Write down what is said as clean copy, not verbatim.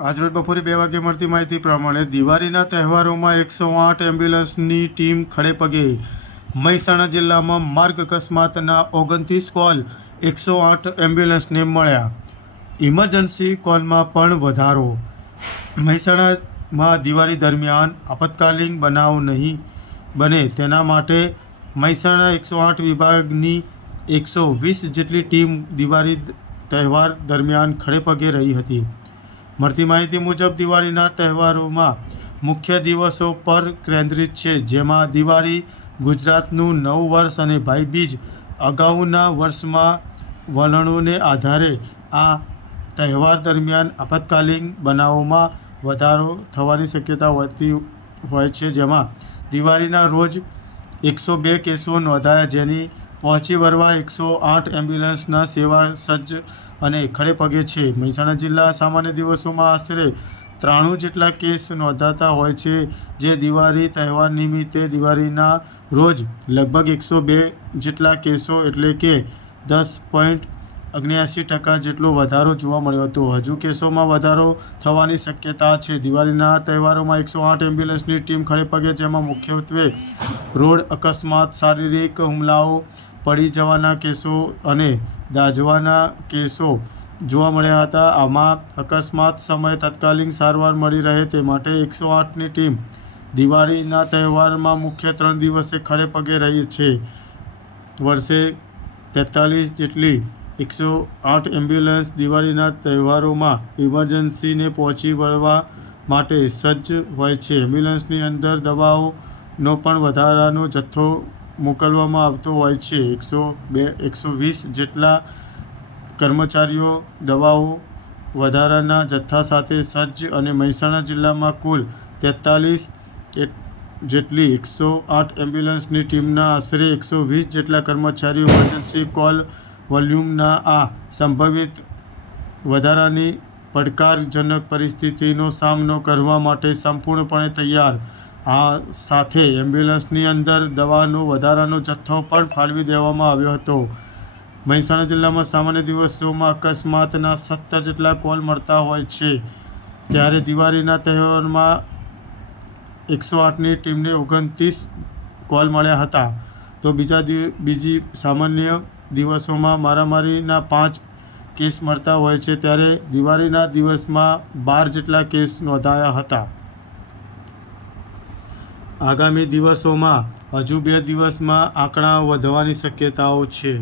આજરોજ બપોરે 2 વાગ્યે મળતી માહિતી પ્રમાણે દિવાળીના તહેવારોમાં 108 એમ્બ્યુલન્સની ટીમ ખડેપગે. મહેસાણા જિલ્લામાં માર્ગ અકસ્માતના 29 કોલ 108 એમ્બ્યુલન્સને મળ્યા. ઇમરજન્સી કોલમાં પણ વધારો. મહેસાણામાં દિવાળી દરમિયાન આપતકાલીન બનાવ નહીં બને તેના માટે મહેસાણા 108 વિભાગની 120 જેટલી ટીમ દિવાળી તહેવાર દરમિયાન ખડેપગે રહી હતી. મળતી માહિતી મુજબ દિવાળીના તહેવારોમાં મુખ્ય દિવસો પર કેન્દ્રિત છે, જેમાં દિવાળી, ગુજરાતનું નવું વર્ષ અને ભાઈબીજ. અગાઉના વર્ષમાં વલણોને આધારે આ તહેવાર દરમિયાન આપતકાલીન બનાવોમાં વધારો થવાની શક્યતા હોતી હોય છે, જેમાં દિવાળીના રોજ 102 કેસો નોંધાયા, જેની પહોંચી વળવા 108 એમ્બ્યુલન્સના સેવા સજ્જ અને ખડેપગે છે. મહેસાણા જિલ્લા સામાન્ય દિવસોમાં આશરે 93 જેટલા કેસ નોંધાતા હોય છે, જે દિવાળી તહેવાર નિમિત્તે દિવાળીના રોજ લગભગ 102 જેટલા કેસો એટલે કે 10.79% જેટલો વધારો જોવા મળ્યો હતો. હજુ કેસોમાં વધારો થવાની શક્યતા છે. દિવાળીના તહેવારોમાં 108 એમ્બ્યુલન્સની ટીમ ખડેપગે, જેમાં મુખ્યત્વે રોડ અકસ્માત, શારીરિક હુમલાઓ, પડી જવાના કેસો અને દાઝવાના કેસો જોવા મળ્યા હતા. આમાં અકસ્માત સમયે તાત્કાલિક સારવાર મળી રહે તે માટે 108ની ટીમ દિવાળીના તહેવારમાં મુખ્ય 3 દિવસે ખડેપગે રહી છે. વર્ષે 43 જેટલી 108 એમ્બ્યુલન્સ દિવાળીના તહેવારોમાં ઇમરજન્સીને પહોંચી વળવા માટે સજ્જ હોય છે. એમ્બ્યુલન્સની અંદર દવાઓનો પણ વધારાનો જથ્થો મોકલવામાં આવતો હોય છે. 120 જેટલા કર્મચારીઓ દવાઓ વધારાના જથ્થા સાથે સજ્જ અને મહેસાણા જિલ્લામાં કુલ 43 જેટલી 108 એમ્બ્યુલન્સની ટીમના આશરે 120 જેટલા કર્મચારીઓ ઇમરજન્સી કોલ વોલ્યુમના આ સંભવિત વધારાની પડકારજનક પરિસ્થિતિનો સામનો કરવા માટે સંપૂર્ણપણે તૈયાર. આ સાથે એમ્બ્યુલન્સની અંદર દવાનો વધારાનો જથ્થો પણ ફાળવી દેવામાં આવ્યો હતો. મહેસાણા જિલ્લામાં સામાન્ય દિવસોમાં અકસ્માતના 17 જેટલા કોલ મળતા હોય છે, ત્યારે દિવાળીના તહેવારમાં 108ની ટીમને 29 કોલ મળ્યા હતા. તો બીજી સામાન્ય દિવસોમાં મારામારીના 5 કેસ મળતા હોય છે, ત્યારે દિવાળીના દિવસમાં 12 જેટલા કેસ નોંધાયા હતા. આગામી દિવસોમાં હજુ 2 દિવસમાં આંકડા વધવાની શક્યતાઓ છે.